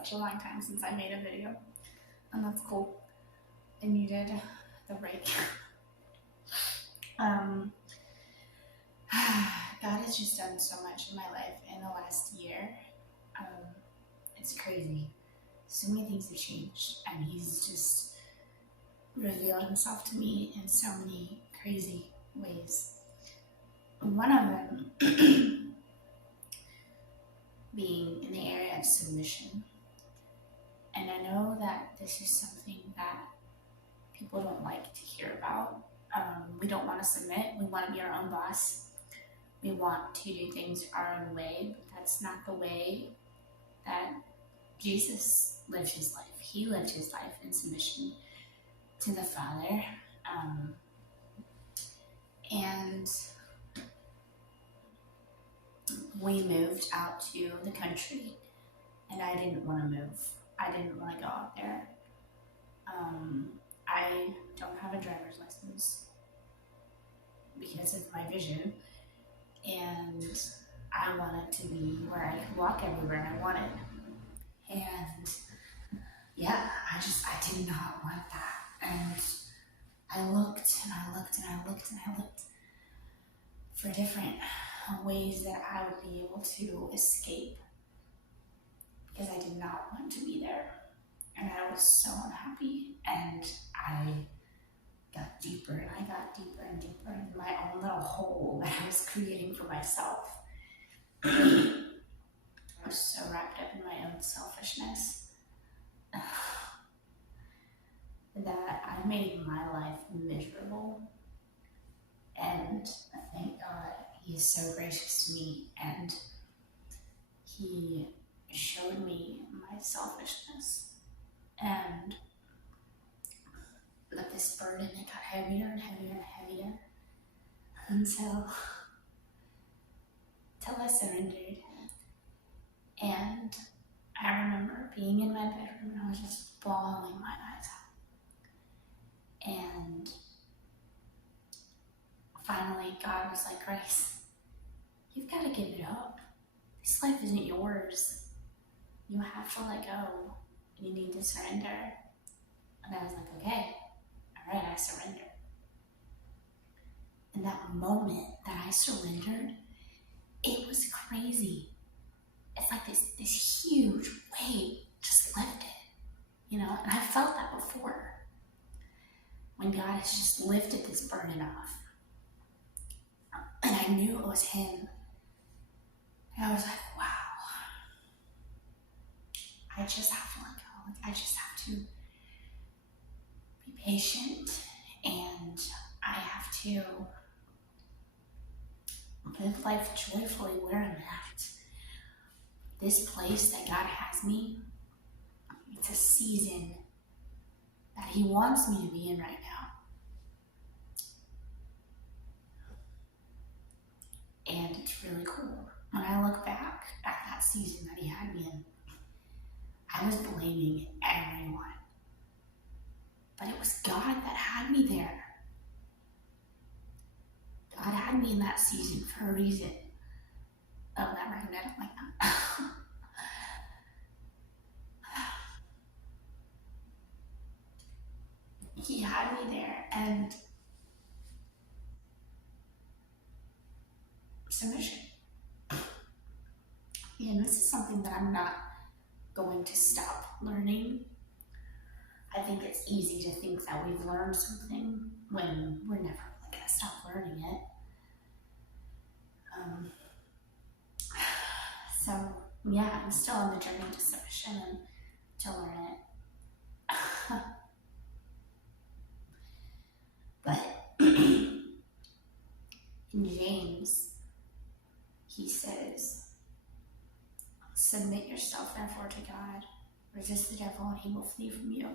such a long time since I made a video, and that's cool. And you did the break. God has just done so much in my life in the last year. It's crazy. So many things have changed, and He's just revealed Himself to me in so many crazy ways. One of them being in the area of submission. And I know that this is something that people don't like to hear about. We don't want to submit. We want to be our own boss. We want to do things our own way, but that's not the way that Jesus lived His life. He lived His life in submission to the Father. And we moved out to the country, and I didn't want to move. I didn't want to go out there. I don't have a driver's license because of my vision, and I wanted to be where I could walk everywhere I wanted. And yeah, I did not want that. And I looked and I looked and I looked and I looked for different ways that I would be able to escape, because I did not want to be there. And I was so unhappy, and I got deeper and I got deeper and deeper in my own little hole that I was creating for myself. I was so wrapped up in my own selfishness that I made my life miserable. And I thank God He is so gracious to me, and He showed me my selfishness. And but this burden, it got heavier and heavier and heavier. Until I surrendered. And I remember being in my bedroom and I was just bawling my eyes out. And finally God was like, Grace, you've got to give it up. This life isn't yours. You have to let go. You need to surrender. And I was like, okay, all right, I surrender. And that moment that I surrendered, it was crazy. It's like this huge weight just lifted, And I felt that before, when God has just lifted this burden off. And I knew it was Him. And I was like, wow. I just have to let go. I just have to be patient, and I have to live life joyfully where I'm at. This place that God has me, it's a season that He wants me to be in right now. And it's really cool. When I look back at that season that He had me in, I was blaming everyone. But it was God that had me there. God had me in that season for a reason. Oh, that rhymed. I don't like that. He had me there, and submission. And this is something that I'm not going to stop learning. I think it's easy to think that we've learned something when we're never going to stop learning it. So yeah, I'm still on the journey to submission and to learn it. But in James, he says, submit yourself therefore to God, resist the devil and he will flee from you.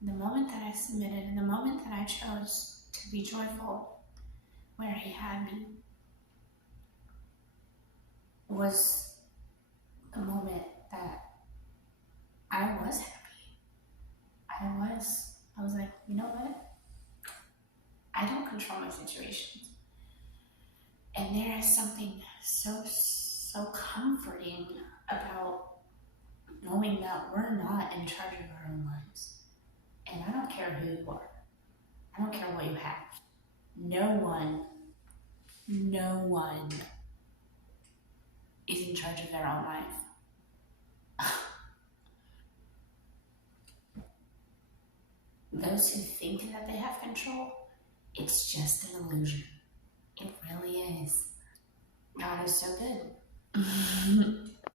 And the moment that I submitted, and the moment that I chose to be joyful where He had me, was the moment that I was happy. I was like, you know what? I don't control my situations. And there is something so comforting about knowing that we're not in charge of our own lives. And I don't care who you are, I don't care what you have. No one is in charge of their own life. Those who think that they have control, it's just an illusion. It really is. God is so good.